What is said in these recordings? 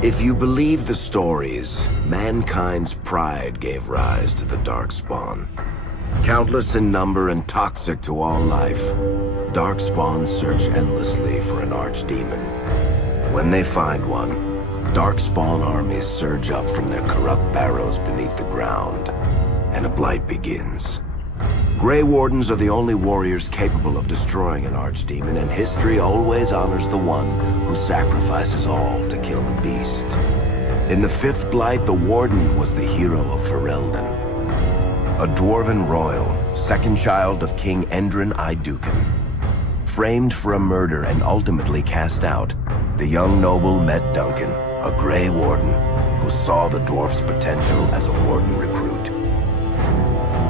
If you believe the stories, mankind's pride gave rise to the Darkspawn. Countless in number and toxic to all life, Darkspawns search endlessly for an archdemon. When they find one, Darkspawn armies surge up from their corrupt barrows beneath the ground, and a blight begins. Grey Wardens are the only warriors capable of destroying an archdemon, and history always honors the one who sacrifices all to kill the beast. In the fifth blight, the Warden was the hero of Ferelden, a dwarven royal, second child of King Endrin Iduken. Framed for a murder and ultimately cast out, the young noble met Duncan, a Grey Warden, who saw the dwarf's potential as a Warden recruit.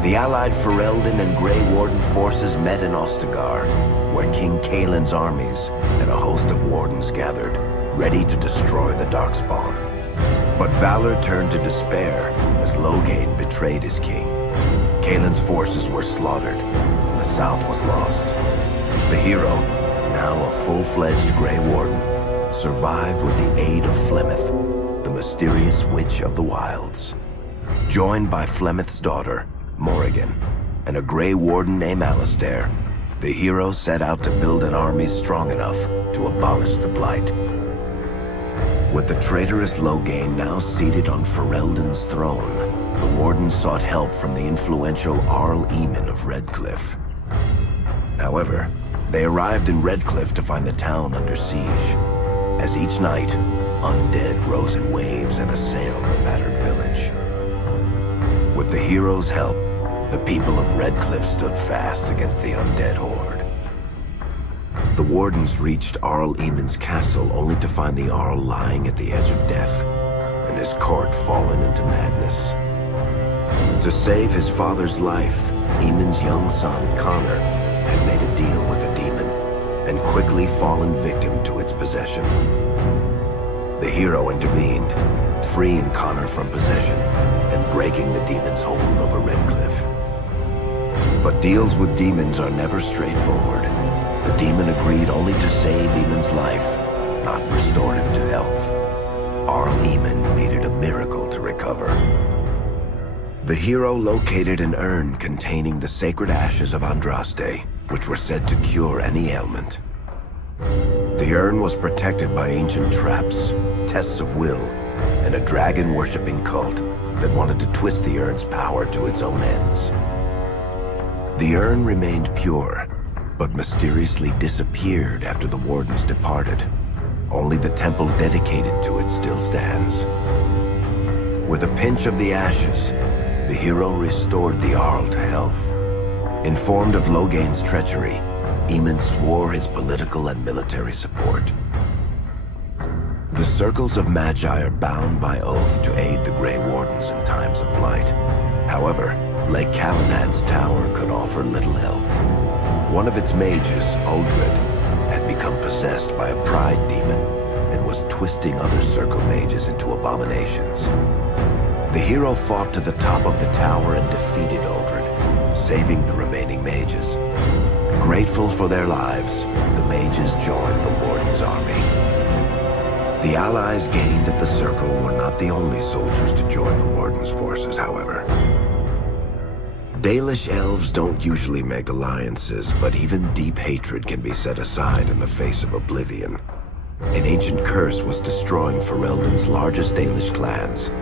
The allied Ferelden and Grey Warden forces met in Ostagar, where King Kaelin's armies and a host of Wardens gathered, ready to destroy the Darkspawn. But valor turned to despair as Loghain betrayed his king. Kaelin's forces were slaughtered, and the south was lost. The hero, now a full-fledged Grey Warden, survived with the aid of Flemeth, the mysterious witch of the wilds. Joined by Flemeth's daughter, Morrigan, and a Grey Warden named Alistair, the hero set out to build an army strong enough to abolish the Blight. With the traitorous Loghain now seated on Ferelden's throne, the Warden sought help from the influential Arl Eamon of Redcliffe. However, they arrived in Redcliffe to find the town under siege. As each night, undead rose in waves and assailed the battered village. With the hero's help, the people of Redcliffe stood fast against the undead horde. The Wardens reached Arl Eamon's castle only to find the Arl lying at the edge of death, and his court fallen into madness. To save his father's life, Eamon's young son, Connor, had made a deal with a demon, and quickly fallen victim to its possession. The hero intervened, freeing Connor from possession, and breaking the demon's hold over Redcliffe. But deals with demons are never straightforward. The demon agreed only to save Eamon's life, not restore him to health. Arl Eamon needed a miracle to recover. The hero located an urn containing the sacred ashes of Andraste, which were said to cure any ailment. The urn was protected by ancient traps, tests of will, and a dragon-worshipping cult that wanted to twist the urn's power to its own ends. The urn remained pure, but mysteriously disappeared after the Wardens departed. Only the temple dedicated to it still stands. With a pinch of the ashes, the hero restored the Arl to health. Informed of Loghain's treachery, Eamon swore his political and military support. The circles of Magi are bound by oath to aid the Grey Wardens in times of blight. However, Lake Calenad's tower could offer little help. One of its mages, Uldred, had become possessed by a pride demon and was twisting other circle mages into abominations. The hero fought to the top of the tower and defeated Uldred, saving the remaining mages. Grateful for their lives, the mages joined the Warden's army. The allies gained at the Circle were not the only soldiers to join the Warden's forces, however. Dalish elves don't usually make alliances, but even deep hatred can be set aside in the face of oblivion. An ancient curse was destroying Ferelden's largest Dalish clans,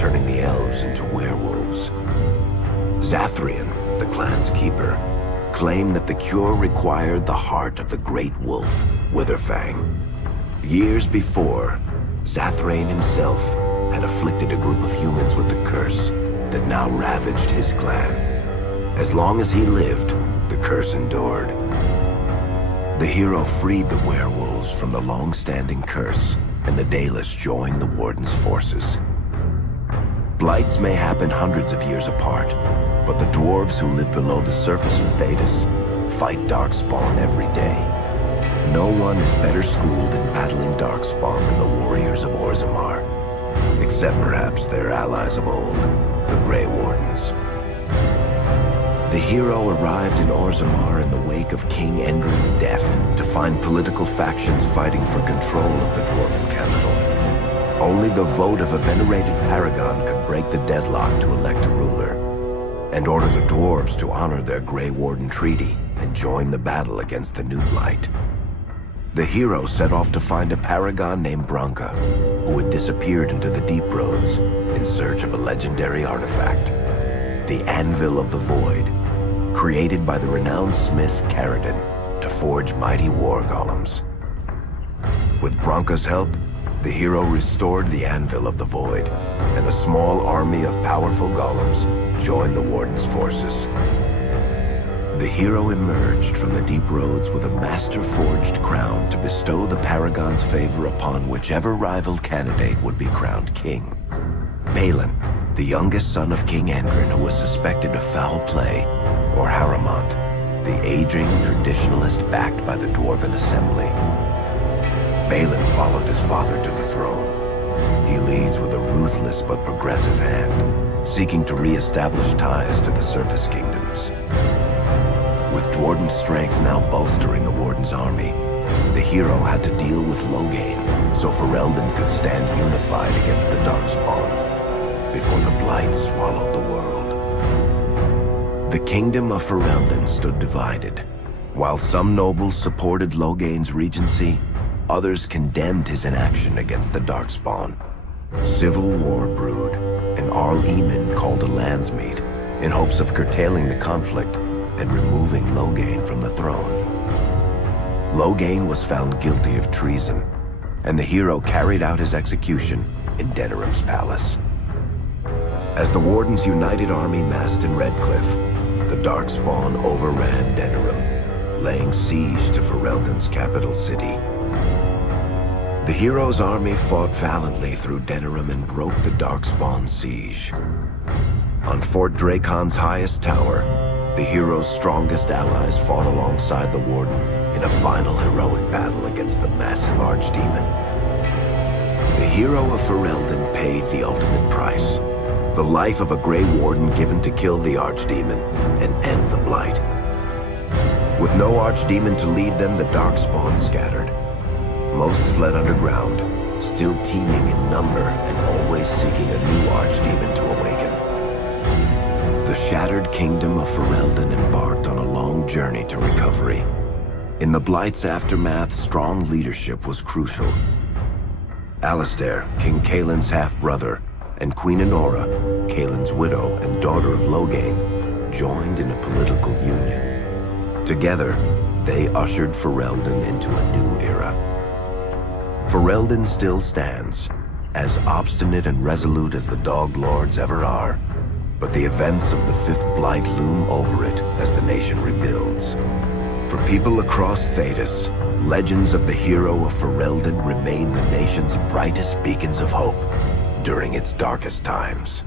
turning the elves into werewolves. Zathrian, the clan's keeper, claimed that the cure required the heart of the great wolf, Witherfang. Years before, Zathrain himself had afflicted a group of humans with the curse that now ravaged his clan. As long as he lived, the curse endured. The hero freed the werewolves from the long-standing curse, and the Dalish joined the Warden's forces. Blights may happen hundreds of years apart, but the dwarves who live below the surface of Thedas fight Darkspawn every day. No one is better schooled in battling Darkspawn than the warriors of Orzammar, except perhaps their allies of old, the Grey Wardens. The hero arrived in Orzammar in the wake of King Endrin's death to find political factions fighting for control of the dwarven capital. Only the vote of a venerated paragon could break the deadlock to elect a ruler, and order the dwarves to honor their Grey Warden treaty and join the battle against the New Blight. The hero set off to find a paragon named Branka, who had disappeared into the Deep Roads in search of a legendary artifact, the Anvil of the Void, created by the renowned smith Caradon to forge mighty war golems. With Branka's help, the hero restored the Anvil of the Void, and a small army of powerful golems joined the Warden's forces. The hero emerged from the Deep Roads with a master-forged crown to bestow the Paragon's favor upon whichever rival candidate would be crowned king. Balin, the youngest son of King Endrin, who was suspected of foul play, or Haramont, the aging traditionalist backed by the Dwarven Assembly. Balin followed his father to the throne. He leads with a ruthless but progressive hand, seeking to re-establish ties to the surface kingdoms. With Dwarden's strength now bolstering the Warden's army, the hero had to deal with Loghain so Ferelden could stand unified against the Darkspawn before the Blight swallowed the world. The kingdom of Ferelden stood divided. While some nobles supported Loghain's regency, others condemned his inaction against the Darkspawn. Civil war brewed, and Arl Eamon called a landsmeet in hopes of curtailing the conflict and removing Loghain from the throne. Loghain was found guilty of treason, and the hero carried out his execution in Denerim's palace. As the Warden's united army massed in Redcliffe, the Darkspawn overran Denerim, laying siege to Ferelden's capital city. The hero's army fought valiantly through Denerim and broke the Darkspawn siege. On Fort Dracon's highest tower, the hero's strongest allies fought alongside the Warden in a final heroic battle against the massive Archdemon. The hero of Ferelden paid the ultimate price, the life of a Grey Warden given to kill the Archdemon and end the Blight. With no Archdemon to lead them, the Darkspawn scattered. Most fled underground, still teeming in number and always seeking a new Archdemon to awaken. The shattered kingdom of Ferelden embarked on a long journey to recovery. In the Blight's aftermath, strong leadership was crucial. Alistair, King Caelin's half-brother, and Queen Enora, Caelin's widow and daughter of Loghain, joined in a political union. Together, they ushered Ferelden into a new era. Ferelden still stands, as obstinate and resolute as the Dog Lords ever are, but the events of the Fifth Blight loom over it as the nation rebuilds. For people across Thedas, legends of the hero of Ferelden remain the nation's brightest beacons of hope during its darkest times.